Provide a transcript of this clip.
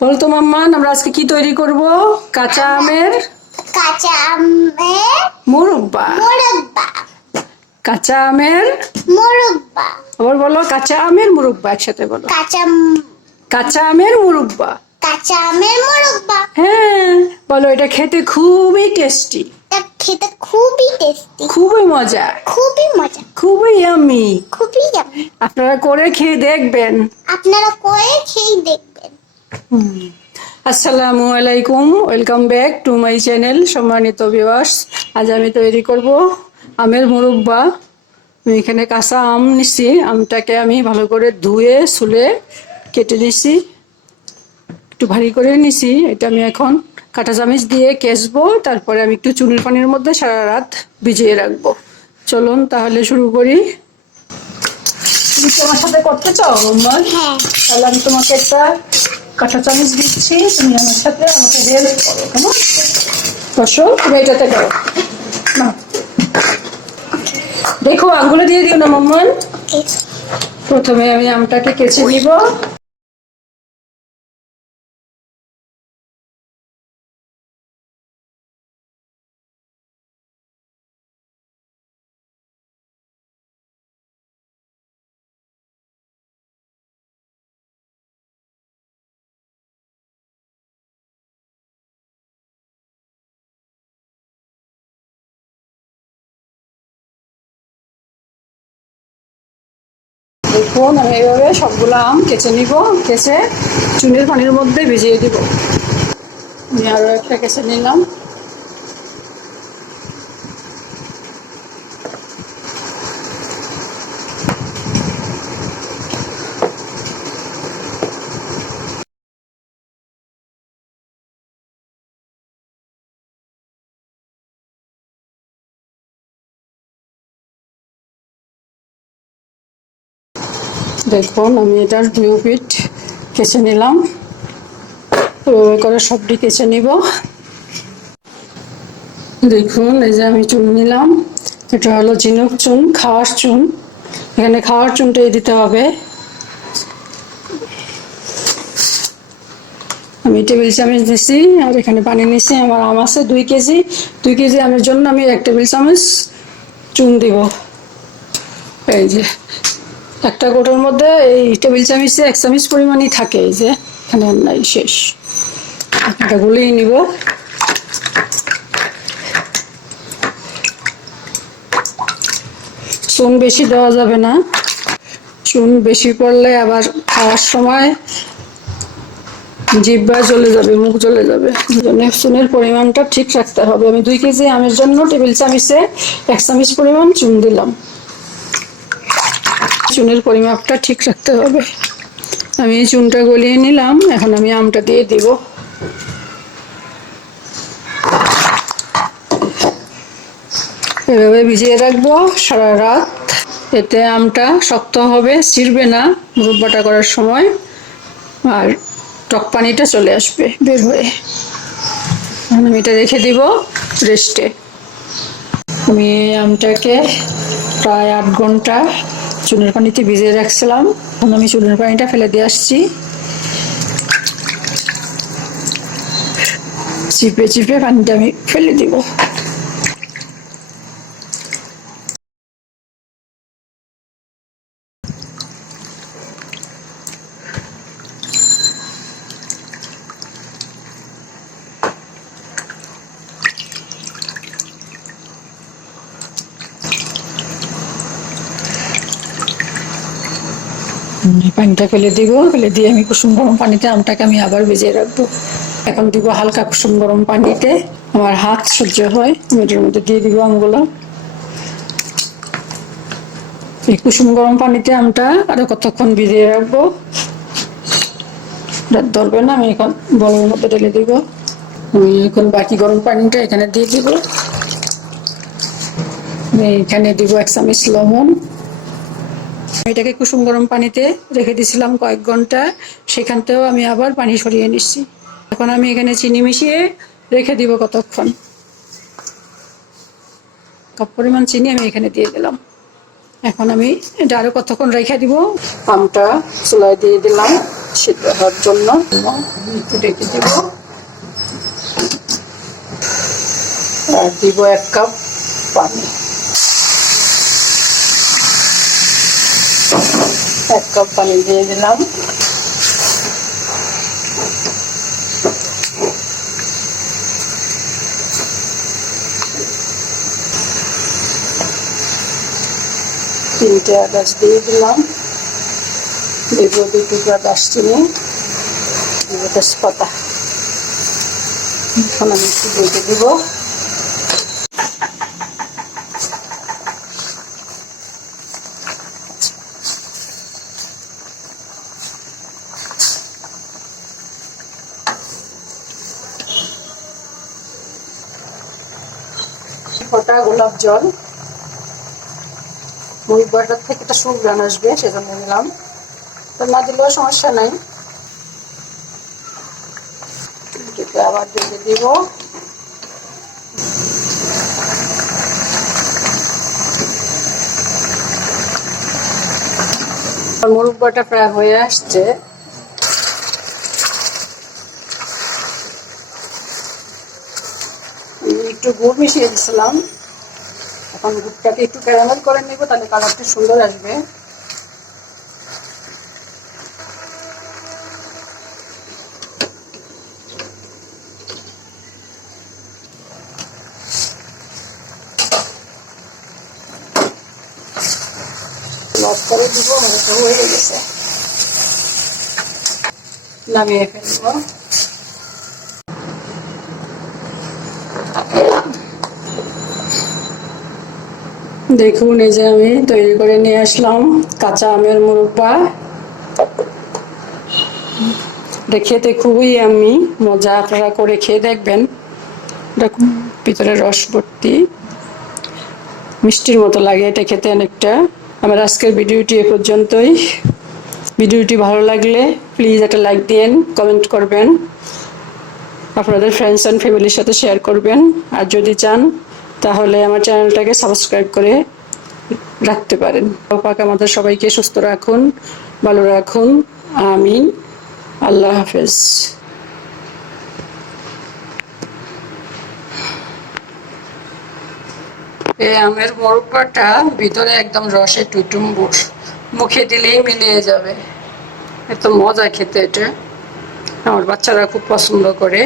বলতো মাম্মান, আমরা আজকে কি তৈরি করব? কাঁচা আমের কাঁচা আমের মুরব্বা। মুরব্বা। কাঁচা আমের মুরব্বা। আবার বলো, কাঁচা আমের মুরব্বা, একসাথে বলো। কাঁচা আমের মুরব্বা। কাঁচা আমের মুরব্বা। হ্যাঁ, বলো। এটা খেতে খুবই টেস্টি, এটা খেতে খুবই টেস্টি, খুবই মজা, খুবই মজা, খুবই ইয়াম্মি। খুবই ইয়াম্মি। আপনারা করে খেয়ে দেখবেন। আপনারা করে খেয়ে দেখবেন। আসসালামু আলাইকুম, welcome back to my channel. সম্মানিত ভিউয়ার্স, আজ আমি তৈরি করব আমের মুরব্বা। আমি এখানে কাঁচা আম নিচ্ছি। আমটাকে আমি ভালো করে ধুয়ে সুলে কেটে নিচ্ছি, একটু ভারী করে নিছি। এটা আমি এখন কাঁটা চামচ দিয়ে কেচবো, তারপরে আমি একটু চুনির পানির মধ্যে সারা রাত ভিজিয়ে রাখবো। চলুন তাহলে শুরু করি। তুমি কি আমার সাথে করতে চাও আমার? হ্যাঁ। তাহলে আমি তোমাকে একটা কাঁটা চামচ দিচ্ছি, তুমি আমার সাথে আমাকে হেল্প করো, কেমন? বসো, তুমি এটাতে করো না। দেখো, আঙ্গুলে দিয়ে দিও না মাম্মান। প্রথমে আমি আমটাকে কেচে নিব। দেখুন, আমি এইভাবে সবগুলো আম কেচে নিব, কেচে চুনির পানির মধ্যে ভিজিয়ে দিব। আমি আরো একটা কেচে নিলাম। দেখুন, আমি এটার 2 ফিট কেচে নিলাম। এভাবে করে সবটি কেচে নিব। দেখুন, এই যে আমি চুন নিলাম। এটা হলো ঝিনুক চুন, খাওয়ার চুন। এখানে খাওয়ার চুনটাই দিতে হবে। আমি টেবিল চামচ দিছি, আর এখানে পানি নিছি। আমার আম আছে 2 কেজি। 2 কেজি আমের জন্য আমি 1 টেবিল চামচ চুন দিব। এই যে একটা কোটোর মধ্যে এই টেবিল চামচে 1 চামচ পরিমাণই থাকে। এই যে এখানে নাই, শেষ। এটা গুলিয়ে নিব। চুন বেশি দেওয়া যাবে না। চুন বেশি পড়লে আবার খাওয়ার সময় জিহ্বা জ্বলে যাবে, মুখ জ্বলে যাবে। চুনের পরিমাণটা ঠিক রাখতে হবে। আমি 2 কেজি আমের জন্য টেবিল চামচে 1 চামচ পরিমাণ চুন দিলাম। চুনের পরিমাপটা ঠিক রাখতে হবে। আমি চুনটা গলিয়ে নিলাম। এখন আমি আমটা দিয়ে দিব। এভাবে ভিজিয়ে রাখবো সারা রাত। এতে আমটা শক্ত হবে, ছিঁড়বে না মুরব্বাটা করার সময়, আর টক পানিটা চলে আসবে বের হয়ে। আমি এটা রেখে দিব রেস্টে। আমি আমটাকে প্রায় 8 ঘন্টা চুনের পানিতে ভিজিয়ে রাখছিলাম। এখন আমি চুনের পানিটা ফেলে দিয়ে আসছি। চিপে চিপে পানিটা আমি ফেলে দিব। পানিটা ফেলে দিব। ফেলে দিয়ে আমি কুসুম গরম পানিতে আমটাকে আমি আবার ভিজিয়ে রাখবো। এখন দিব হালকা কুসুম গরম পানিতে। আমার হাত সহ্য হয়, আমি এটার মধ্যে দিয়ে দিব আমগুলো। এই কুসুম গরম পানিতে আমটা আরো কতক্ষণ ভিজিয়ে রাখবো। ধরবে না। আমি এখন বলের মধ্যে ঢেলে দিব। আমি এখন বাকি গরম পানিটা এখানে দিয়ে দিব। আমি এখানে দিব 1 চামচ লবণ। এটাকে কুসুম গরম পানিতে রেখে দিয়েছিলাম কয়েক ঘন্টা, সেখান থেকেও আমি আবার পানি সরিয়ে নিচ্ছি। এখন আমি এখানে চিনি মিশিয়ে রেখে দিব কতক্ষণ। কাপ পরিমাণ চিনি আমি এখানে দিয়ে দিলাম। এখন আমি এটা আরো কতক্ষণ রেখে দিব। আমটা চুলায় দিয়ে দিলাম। সিদ্ধ হওয়ার জন্য একটু ঢেকে দিব। আর দিব 1 কাপ পানি। 1 কাপ পানি দিয়ে দিলাম। তিনটে এলাচ দিয়ে দিলাম। দিব 2 টুকরা দারচিনি, দিব তেজপাতা। এখন আমি একটু ঢেকে দিব। ফোটা গোলাপ জল, মুরগ বাটার থেকে একটা সুঘ্রাণ আসবে সেজন্য নিলাম, তো না দিলেও সমস্যা নাই। আবার ঢেকে দিব। মুরগ বাটা প্রায় হয়ে আসছে। একটু গুড় মিশিয়ে দিয়েছিলাম, এখন গুড়টাকে একটু ক্যারামেল করে নেব, তাহলে কালারটা সুন্দর আসবে। লস করে দিব, হয়ে গেছে, নামিয়ে ফেলবো। দেখুন, এই যে আমি তৈরি করে নিয়ে আসলাম কাঁচা আমের মুরব্বা। এটা খেতে খুবই আমি মজা, আপনারা করে খেয়ে দেখবেন। ভিতরে রস ভর্তি, মিষ্টির মতো লাগে এটা খেতে অনেকটা। আমার আজকের ভিডিওটি এ পর্যন্তই। ভিডিওটি ভালো লাগলে প্লিজ একটা লাইক দিন, কমেন্ট করবেন, আপনাদের ফ্রেন্ডস অ্যান্ড ফ্যামিলির সাথে শেয়ার করবেন। আর যদি চান তাহলে আমার চ্যানেলটাকে সাবস্ক্রাইব করে রাখতে পারেন। পাক আমাদের সবাইকে সুস্থ রাখুন, ভালো রাখুন, আমিন। আল্লাহ হাফেজ। এই আমের মোরব্বাটা ভিতরে একদম রসে টুটুম্বুর, মুখে দিলেই মিলিয়ে যাবে, এত মজা খেতে। এটা আমার বাচ্চারা খুব পছন্দ করে।